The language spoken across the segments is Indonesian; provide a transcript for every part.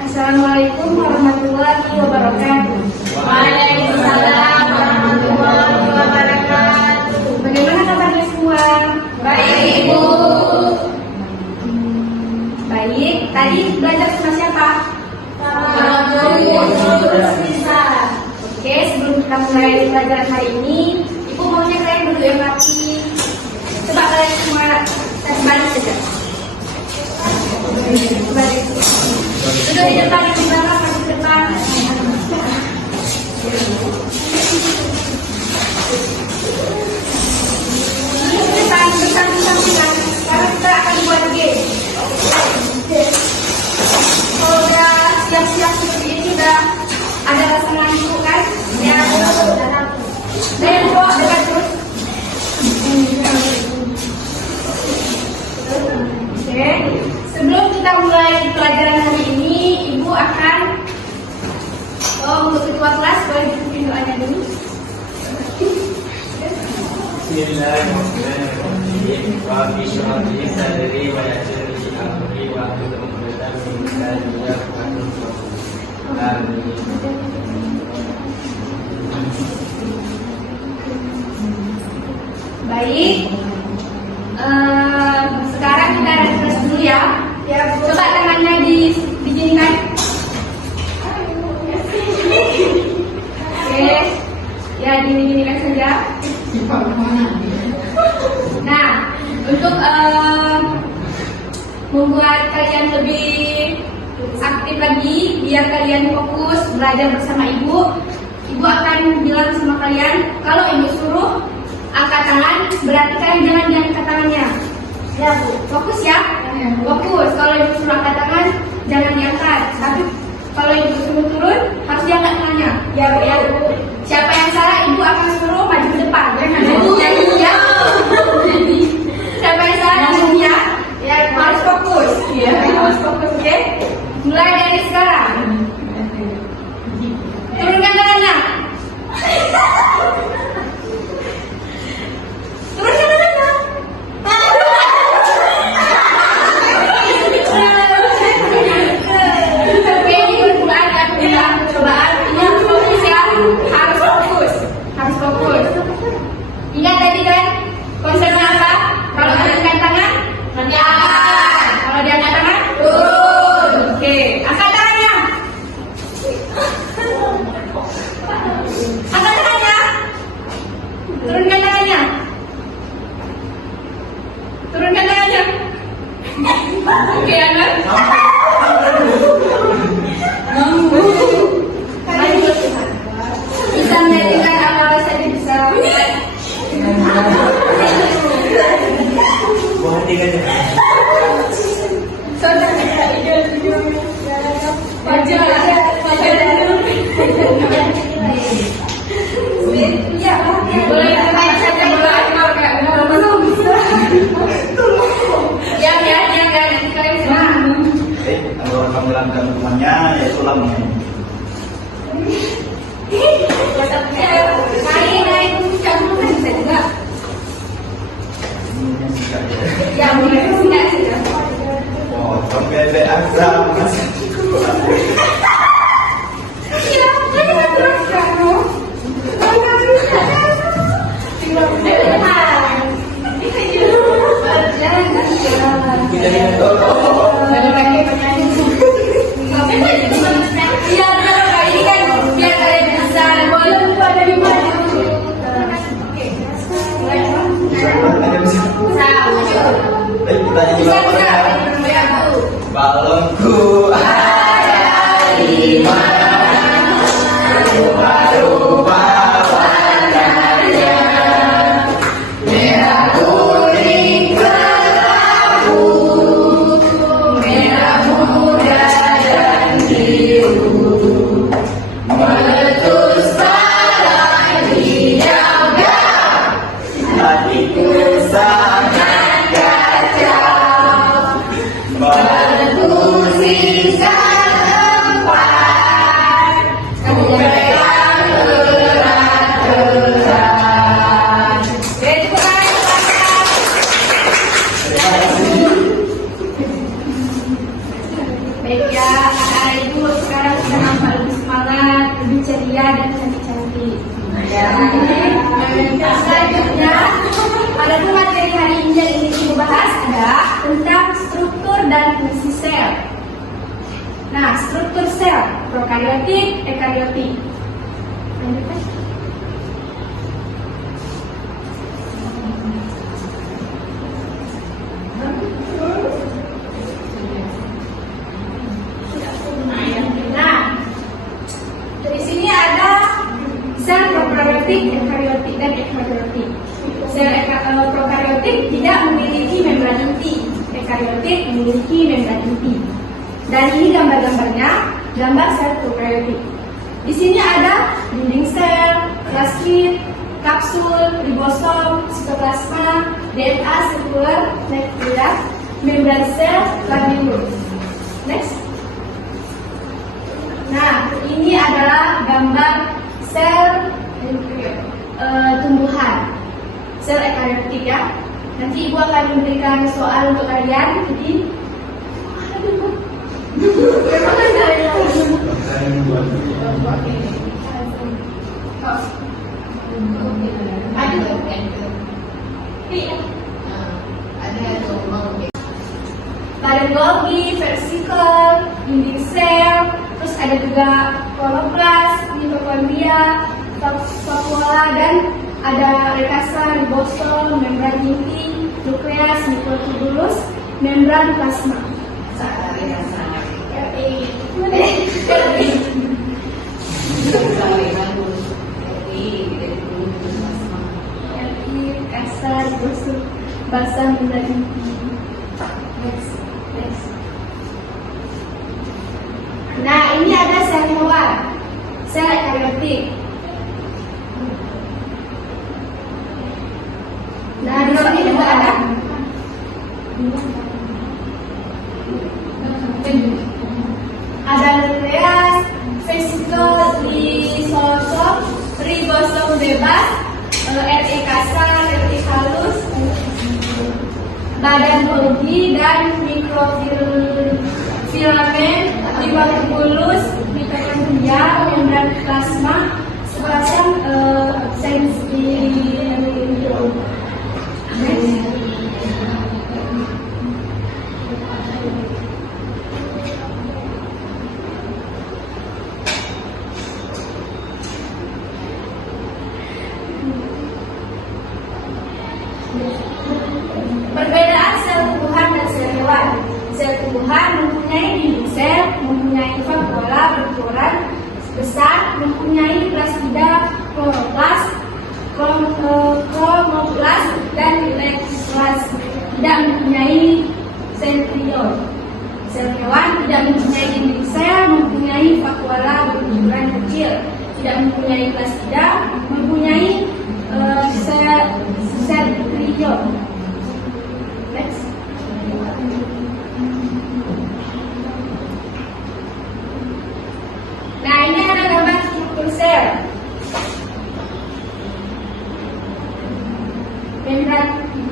Assalamualaikum warahmatullahi wabarakatuh. Waalaikumsalam warahmatullahi wabarakatuh. Bagaimana kabarnya semua? Baik, Ibu. Baik, tadi belajar sama siapa? Oke, sebelum kita mulai pelajaran hari ini, Ibu maunya kalian duduk yang rapi. Coba kalian semua balik saja. Balik. Duduk di depan, di belakang, di depan. Bersamping-sampingan. Sekarang kita akan buat game. Kalau udah siap-siap seperti ini, udah ada rasa ngantuk kan? Ya, dan kok dekat terus. Oke, sebelum kita mulai pelajaran hari ini, Ibu akan untuk ketua kelas boleh dipimpin doanya dulu. Bismillahirrahmanirrahim. Rabbi shrah li sadri wa yassir li amri wa hlul 'uqdatam min lisani yafqahu qawli. Amin. Baik, sekarang kita ada kelas dulu ya. Coba tangannya dijinikan. Oke, ya gini-ginikan saja. Nah, untuk membuat kalian lebih aktif lagi, biar kalian fokus belajar bersama Ibu, Ibu akan bilang sama kalian, kalau Ibu suruh angkat tangan, berarti kalian jangan diangkat tangannya. Ya, Bu. Fokus ya. Fokus. Kalau Ibu suruh angkat tangan, jangan diangkat. Tapi kalau Ibu suruh turun, harus diangkat tangannya. Ya, Bu. Ya, Bu. Siapa yang salah, Ibu akan suruh maju ke depan. Jadi ya. Siapa yang salah, Ibu ya. Ya, harus fokus. Ya, harus fokus. Oke. Mulai dari sekarang. Turunkan tangannya. Turunkan tangannya. Oke, ini percobaan ya, percobaan. Ini harus fokus ya, harus fokus, harus fokus. Ingat tadi kan konsepnya apa? Kalau angkat tangan, angkat. Kalau diangkat tangan, turun. Oke, angkat tangannya. Angkat tangannya. Turunkan tangannya. Turunkan tangannya. Oke, anak. Bisa menjadikan apa saja bisa. Boleh main saja bola kayak belum. Ya, nanti kalian senang. Kalau panggilan temannya ya itulah Naik puncak dulu kan bisa juga. Ya, boleh enggak sih? oh bebek azam Iya, kan terus kamu. Enggak bisa. Tinggal kita lihat dulu. Iya, ini kan biar kalian bisa boleh pada di mana. Kita nyanyi balonku ada di mana, rubah-rubah warnanya, merah kuning kelabu, merah muda dan biru, meletus balon dijaga, hatiku sangat kacau, bermusik tempat Selanjutnya, ada tuh materi hari ini yang ingin kita bahas ada tentang struktur dan fungsi sel. Nah, struktur sel prokariotik, ekariotik. Lanjutkan. Nah, di sini ada sel prokariotik, ekariotik, dan ekariotik. Sel prokariotik tidak memiliki membran inti, ekariotik memiliki membran inti. Dan ini gambar-gambarnya, gambar sel prokariotik. Di sini ada dinding sel, plasmid, kapsul, ribosom, sitoplasma, DNA sekuler, nukleus, membran sel, granulus. Next. Nah, ini adalah gambar sel tumbuhan, sel ekariotik ya. Nanti ibu akan memberikan soal untuk kalian. Jadi, badan Golgi, vesikel, dinding sel, terus ada juga kloroplas, mitokondria, vakuola, dan ada rekasa, ribosom, membran inti, nukleus, mikrotubulus, membran plasma. Kasar, ribosom, basah, membran inti. Next. Nah, ini ada sel hewan, sel ekariotik. Nah, di sini juga ada nukleus, vesikel, lisosom, ribosom bebas, RE kasar, RE halus, badan Golgi dan mikrofilamen, mikrotubulus, mitokondria, membran plasma, sepasang sensorium. Perbedaan sel tumbuhan dan sel hewan. Sel tumbuhan mempunyai dinding sel, mempunyai vakuola berukuran besar, mempunyai plastida, kloroplas, kromoplas, dan letoplas. Tidak mempunyai sentriol. Sel hewan tidak mempunyai dinding sel, mempunyai vakuola berukuran kecil, tidak mempunyai plastida, mempunyai sentriol. Next. Nah, ini ada gambar struktur sel.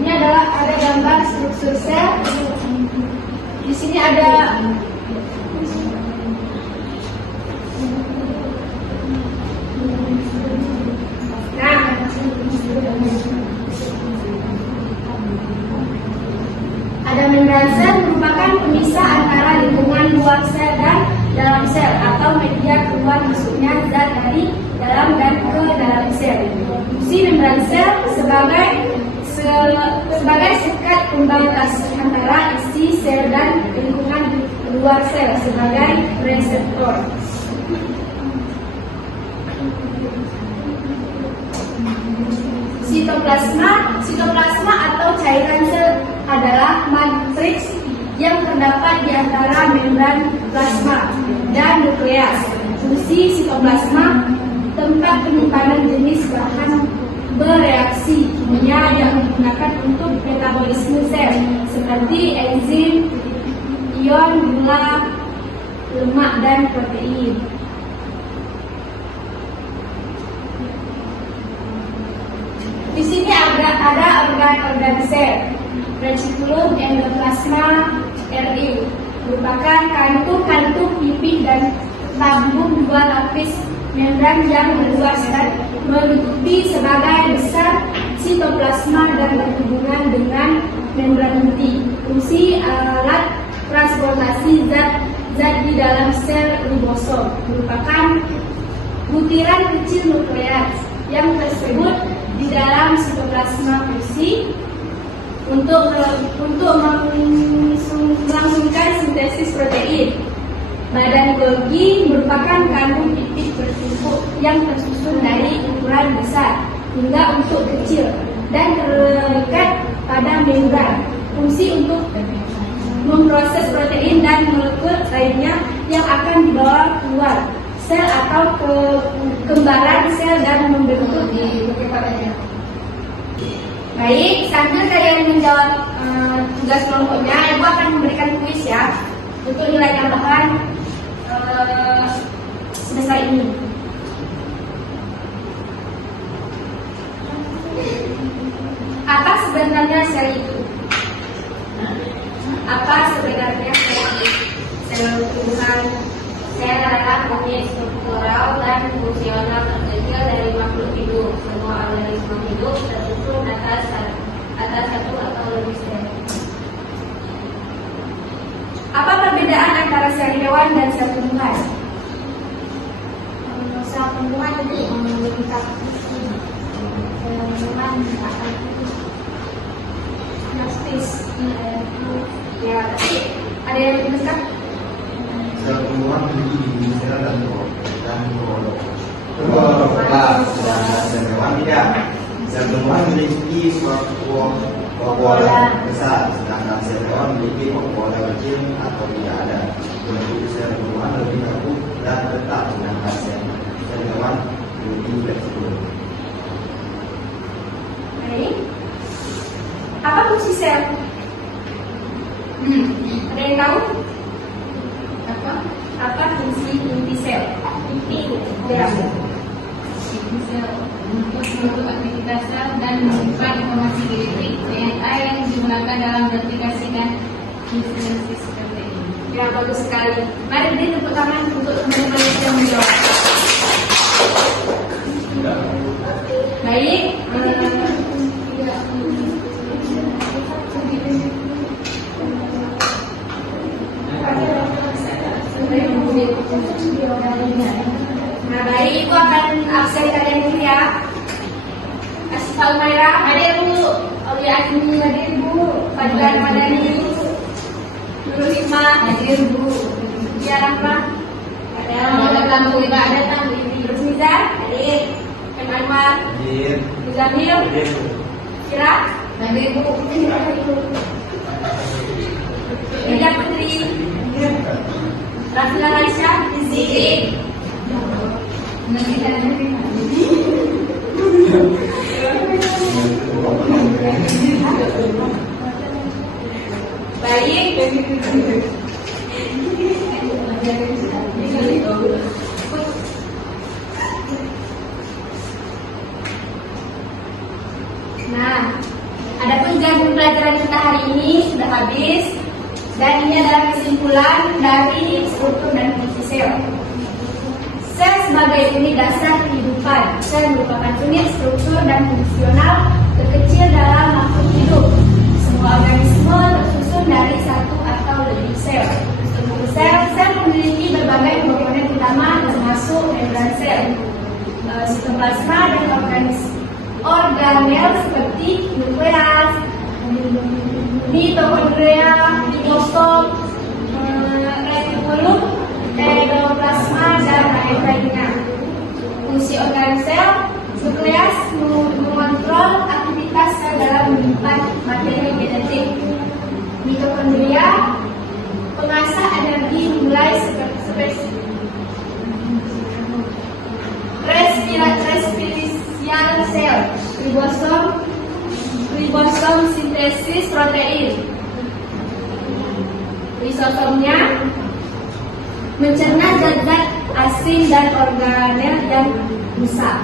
Ini adalah ada gambar struktur sel. Di sini ada membran sel merupakan pemisah antara lingkungan luar sel dan dalam sel atau media keluar masuknya zat dari dalam dan ke dalam sel. Fungsi membran sel sebagai sekat pembatas antara isi sel dan lingkungan luar sel sebagai reseptor. Sitoplasma atau cairan sel adalah matriks yang terdapat di antara membran plasma dan nukleus. Fungsi sitoplasma tempat penyimpanan jenis bahan bereaksi kimia yang digunakan untuk metabolisme sel seperti enzim, ion, gula, lemak, dan protein. Di sini ada organ-organ sel, retikulum, endoplasma, RI merupakan kantung-kantung pipih dan tabung dua lapis membran yang meluas dan menutupi sebagai besar sitoplasma dan berhubungan dengan membran inti. Fungsi alat transportasi zat di dalam sel ribosom merupakan butiran kecil nukleus yang tersebut di dalam sitoplasma fungsi untuk melangsungkan sintesis protein. Badan Golgi merupakan kandung pipih bertumpuk yang tersusun dari ukuran besar hingga untuk kecil dan terikat pada membran. Fungsi untuk memproses protein dan molekul lainnya yang akan dibawa keluar sel atau kekembaran sel dan membentuk Baik, sambil kalian menjawab tugas kelompoknya, Ibu akan memberikan kuis ya untuk nilai tambahan sebesar ini. Apa sebenarnya sel itu? Apa sebenarnya sel itu? Sel tubuhan. Sel adalah unit struktural dan fungsional terkecil dari makhluk hidup. Semua organisme hidup tersusun atas satu atau lebih sel. Apa perbedaan antara sel hewan dan sel tumbuhan? Sel tumbuhan itu memiliki sel hewan akan plastis. Ya, tapi ada yang lebih besar? Sel tumbuhan memiliki dinding sel dan korolok. Sedangkan sel hewan tidak. Sel tumbuhan memiliki suatu pola besar, sedangkan sel hewan memiliki pola kecil atau tidak ada. Bentuk sel tumbuhan lebih kaku dan tetap, sedangkan sel hewan lebih fleksibel. Baik. Apa fungsi sel? Ada yang tahu? Apa fungsi inti sel? Inti sel. Untuk membentuk aktivitas sel dan menyimpan informasi genetik DNA yang digunakan dalam mengaplikasikan sintesis protein. Ya, bagus sekali. Mari beri tepuk tangan untuk teman-teman yang menjawab. Baik. Nah, baik, Ibu akan absen kalian dulu ya. Kasih tahu Maira, hadir Bu. Aulia Azmi hadir Bu. Fadila Ramadhani, Nurul Hikmah hadir Bu. Ya Rahma, ada tamu Ibu, ada tamu Ibu. Terus Niza hadir. Kan Anwar Hadir. Muzamil Kira hadir Bu. Ida Putri, Rafila Aisyah Rizky. Baik. Nah, adapun jam pelajaran kita hari ini sudah habis dan ini adalah kesimpulan dari struktur dan fungsi sel. Sel sebagai unit dasar kehidupan. Sel merupakan unit struktur dan fungsional terkecil dalam makhluk hidup. Semua organisme tersusun dari satu atau lebih sel. Sel memiliki berbagai komponen utama termasuk membran sel, sitoplasma dan organel seperti nukleus, mitokondria, ribosom, retikulum, endoplasma dan lain-lainnya. Fungsi organ sel, nukleus mengontrol aktivitas sel dalam menyimpan materi genetik. Mitokondria pengasah energi mulai respirasial sel, ribosom sintesis protein. Lisosomnya mencerna zat-zat asing dan organel yang rusak.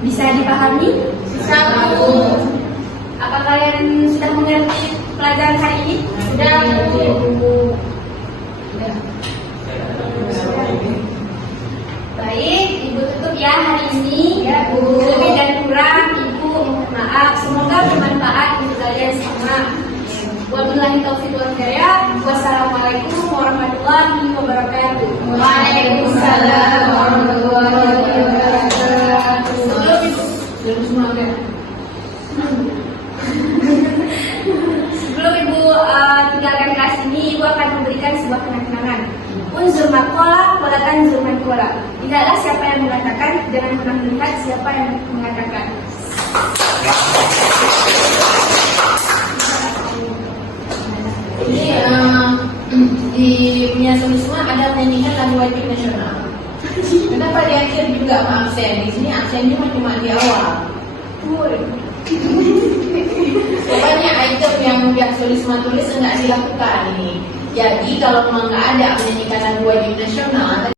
Bisa dipahami? Bisa, Bu. Apa kalian sudah mengerti pelajaran hari ini? Sudah, Bu. Baik. ini. Ya, Bu. Lebih dan kurang Ibu mohon maaf. Semoga bermanfaat untuk kalian semua. Wabillahi taufiq wal hidayah. Wassalamualaikum warahmatullahi wabarakatuh. Waalaikumsalam warahmatullahi wabarakatuh. Sebelum Ibu tinggalkan kelas ini, Ibu akan memberikan sebuah kenang-kenangan. Unzur makola, kolatan zur makola. Tidaklah siapa yang mengatakan, jangan pernah melihat siapa yang mengatakan. Ini di punya Solisma ada menyanyikan lagu wajib nasional. Kenapa di akhir juga sama aksen? Di sini aksennya cuma di awal. Pokoknya item yang pihak Solisma tulis enggak dilakukan ini. Jadi kalau memang nggak ada menyanyikan lagu wajib nasional